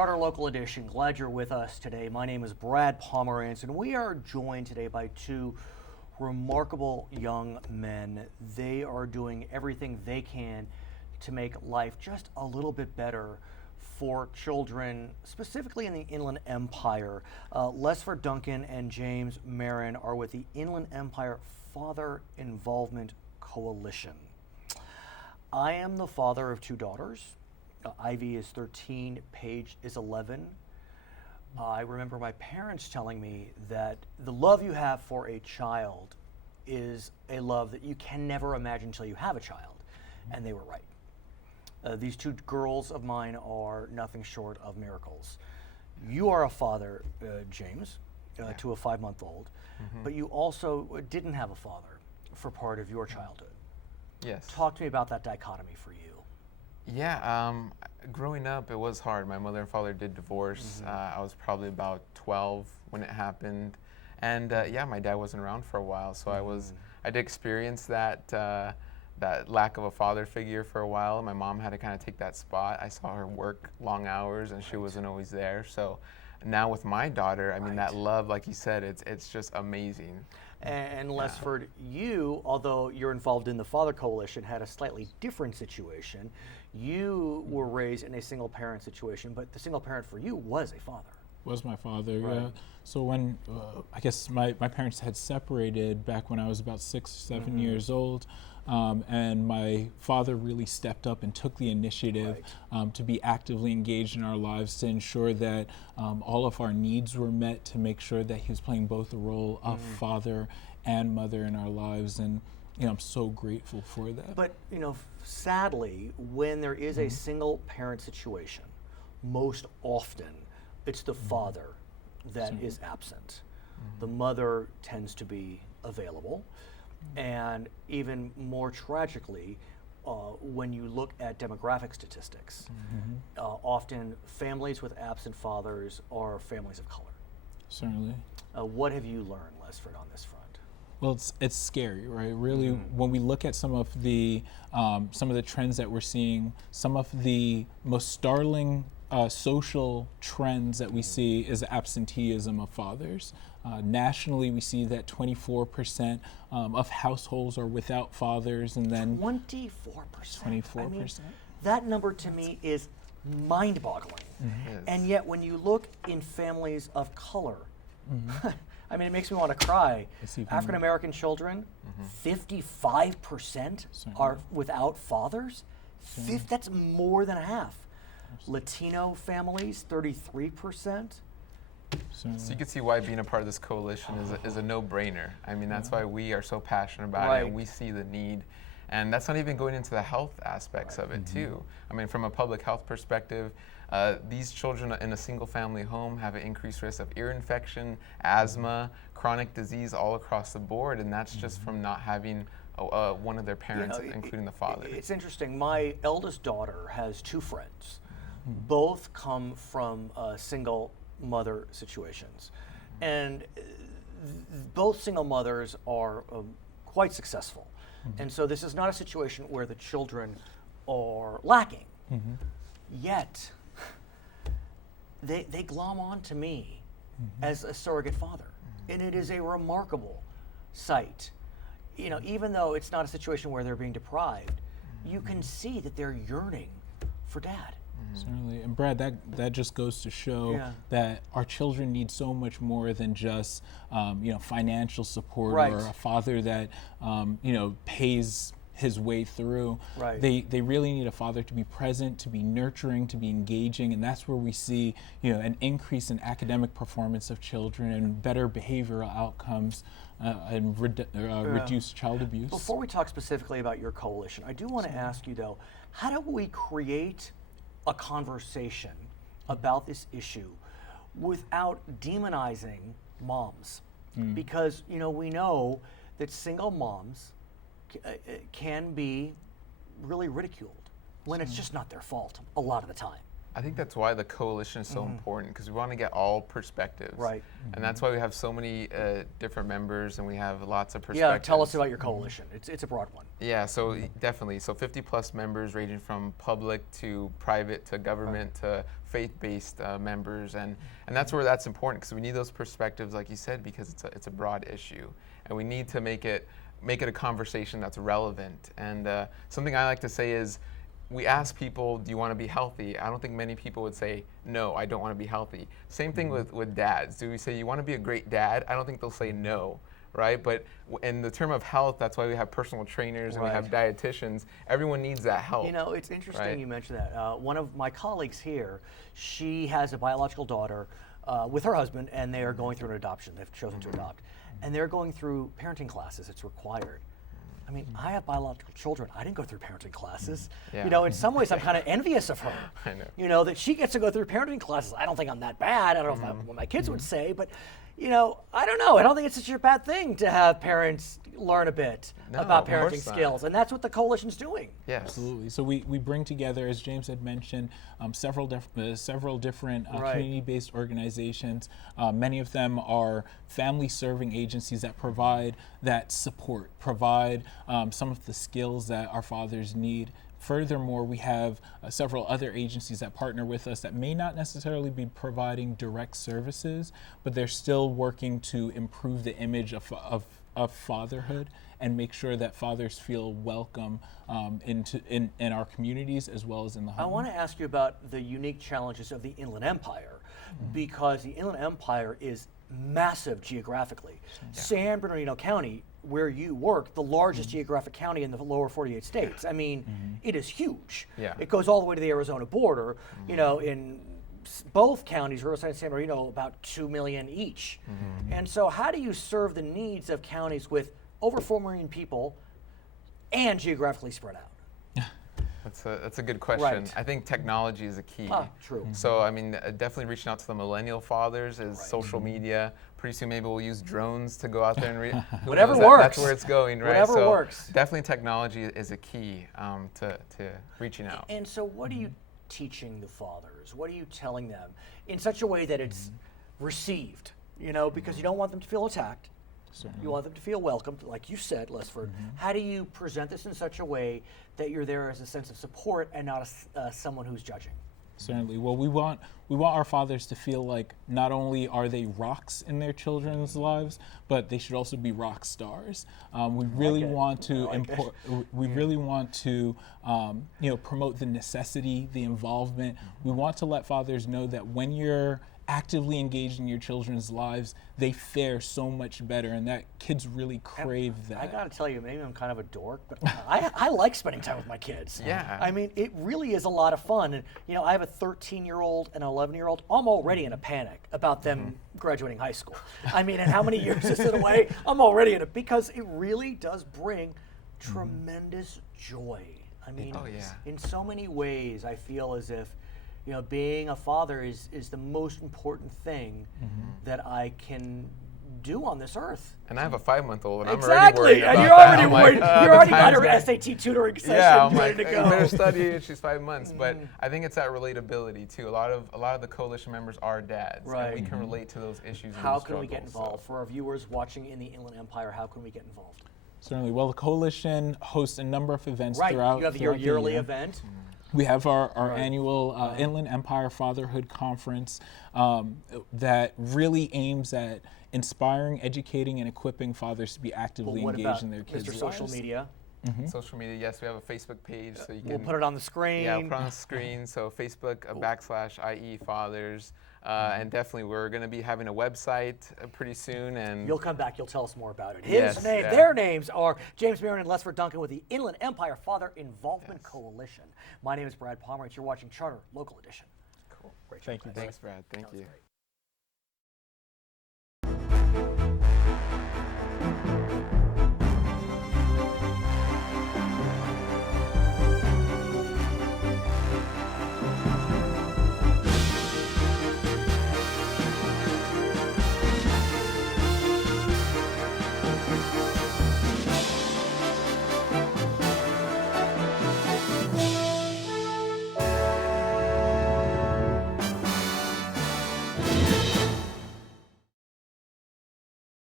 Charter Local Edition. Glad you're with us today. My name is Brad Pomerance, and we are joined today by two remarkable young men. They are doing everything they can to make life just a little bit better for children, specifically in the Inland Empire. Lesford, Duncan, and James Marin are with the Inland Empire Father Involvement Coalition. I am the father of two daughters. Ivy is 13, Paige is 11. I remember my parents telling me that the love you have for a child is a love that you can never imagine until you have a child, and they were right. These two girls of mine are nothing short of miracles. You are a father, James, to a 5-month-old, but you also didn't have a father for part of your childhood. Yes. Talk to me about that dichotomy for you. Yeah, growing up, it was hard. My mother and father did divorce. I was probably about 12 when it happened. And yeah, my dad wasn't around for a while, so I did experience that lack of a father figure for a while. My mom had to kind of take that spot. I saw her work long hours, and she wasn't always there. So now with my daughter, I mean, that love, like you said, it's just amazing. And Lesford, you, although you're involved in the Father Coalition, had a slightly different situation. You were raised in a single parent situation, but the single parent for you was a father. Was my father, Right. yeah. So when, I guess my parents had separated back when I was about 6 or 7 years old, and my father really stepped up and took the initiative to be actively engaged in our lives, to ensure that all of our needs were met, to make sure that he was playing both the role of father and mother in our lives. And I'm so grateful for that. But, sadly, when there is a single parent situation, most often it's the father that is absent. The mother tends to be available. And even more tragically, when you look at demographic statistics, often families with absent fathers are families of color. Certainly. What have you learned, Lesford, on this front? Well, it's scary, right? Really, when we look at some of the trends that we're seeing, some of the most startling social trends that we see is absenteeism of fathers. Nationally, we see that 24% of households are without fathers, and then 24%. 24%. I mean, that number to me is mind-boggling. And yet, when you look in families of color, I mean, it makes me want to cry. African American children, 55% are without fathers. That's more than half. Latino families, 33%. So you can see why being a part of this coalition is a no-brainer. I mean, that's why we are so passionate about it, and we see the need. And that's not even going into the health aspects of it, too. I mean, from a public health perspective, these children in a single-family home have an increased risk of ear infection, asthma, chronic disease all across the board, and that's just from not having one of their parents, including the father. It's interesting. My eldest daughter has two friends. Both come from single mother situations. And both single mothers are quite successful. And so this is not a situation where the children are lacking. Yet, they glom on to me as a surrogate father. And it is a remarkable sight. Even though it's not a situation where they're being deprived, you can see that they're yearning for dad. Certainly. And Brad, that just goes to show that our children need so much more than just financial support or a father that pays his way through. They really need a father to be present, to be nurturing, to be engaging, and that's where we see an increase in academic performance of children and better behavioral outcomes and reduced child abuse. Before we talk specifically about your coalition, I do want to ask you though, how do we create a conversation about this issue without demonizing moms? Because we know that single moms can be really ridiculed when it's just not their fault a lot of the time. I think that's why the coalition is so important, because we want to get all perspectives. Right. And that's why we have so many different members, and we have lots of perspectives. Yeah, tell us about your coalition. It's a broad one. Yeah, so definitely. So 50 plus members ranging from public to private to government to faith-based members. And that's where that's important, because we need those perspectives, like you said, because it's a broad issue. And we need to make it a conversation that's relevant. And something I like to say is, we ask people, do you want to be healthy? I don't think many people would say, no, I don't want to be healthy. Same thing with dads. Do we say, you want to be a great dad? I don't think they'll say no, right? But in the term of health, that's why we have personal trainers and we have dietitians. Everyone needs that help. You know, it's interesting you mentioned that. One of my colleagues here, she has a biological daughter with her husband, and they are going through an adoption. They've chosen to adopt. And they're going through parenting classes. It's required. I mean, I have biological children. I didn't go through parenting classes. Yeah. You know, in some ways, I'm kind of envious of her. I know. You know, that she gets to go through parenting classes. I don't think I'm that bad. I don't know what my kids would say, but, you know, I don't know. I don't think it's such a bad thing to have parents learn a bit about parenting skills, and that's what the coalition's doing. Yes. Absolutely. So we bring together, as James had mentioned, several different community-based organizations. Many of them are family-serving agencies that provide that support, provide some of the skills that our fathers need. Furthermore, we have several other agencies that partner with us that may not necessarily be providing direct services, but they're still working to improve the image of fatherhood and make sure that fathers feel welcome in our communities as well as in the home. I want to ask you about the unique challenges of the Inland Empire, because the Inland Empire is massive geographically. San Bernardino County, where you work, the largest geographic county in the lower 48 states. I mean, it is huge. Yeah. It goes all the way to the Arizona border. You know, in both counties, Riverside and San Bernardino, about 2 million each. And so how do you serve the needs of counties with over 4 million people and geographically spread out? That's a good question. Right. I think technology is a key. True. So, I mean, definitely reaching out to the millennial fathers is social media. Pretty soon maybe we'll use drones to go out there and Whatever works. That's where it's going, right? Whatever so works. Definitely technology is a key to reaching out. And so what are you teaching the fathers? What are you telling them in such a way that it's received? You know, because you don't want them to feel attacked. You want them to feel welcomed, like you said, Lesford. How do you present this in such a way that you're there as a sense of support and not someone who's judging? Certainly. Well, we want our fathers to feel like not only are they rocks in their children's lives, but they should also be rock stars. We really want to really want to promote the necessity, the involvement. We want to let fathers know that when you're actively engaged in your children's lives, they fare so much better, and that kids really crave that. I gotta tell you, maybe I'm kind of a dork, but I like spending time with my kids. Yeah. I mean, it really is a lot of fun. And, you know, I have a 13-year-old and an 11-year-old. I'm already in a panic about them graduating high school. I mean, and how many years is it away? I'm already in it, because it really does bring tremendous joy. I mean, in so many ways, I feel as if, you know, being a father is the most important thing that I can do on this earth. And I have a 5-month-old, and Exactly. I'm already worried about You're already that. worried. Like, You already got her SAT tutoring session I'm ready like, to go. you better study. She's 5 months, but I think it's that relatability too. A lot of the coalition members are dads, Right. and we can relate to those issues. How and can we get struggles, involved? For our viewers watching in the Inland Empire, how can we get involved? Certainly. Well, the coalition hosts a number of events Right. throughout. You have your throughout the yearly year. event. We have our annual Inland Empire Fatherhood Conference that really aims at inspiring, educating, and equipping fathers to be actively What engaged about in their kids' Mr. Social lives. Media? Social media, yes, we have a Facebook page, so you can. We'll put it on the screen. Yeah, we'll put it on the screen. So Facebook /IE Fathers, and definitely we're going to be having a website pretty soon. And You'll come back. You'll tell us more about it. Yes, Their names are James, Marin, and Lesford Duncan with the Inland Empire Father Involvement Coalition. My name is Brad Pomerance. You're watching Charter Local Edition. Cool. Great. Thank you. Thanks, Brad. Thank you. Great.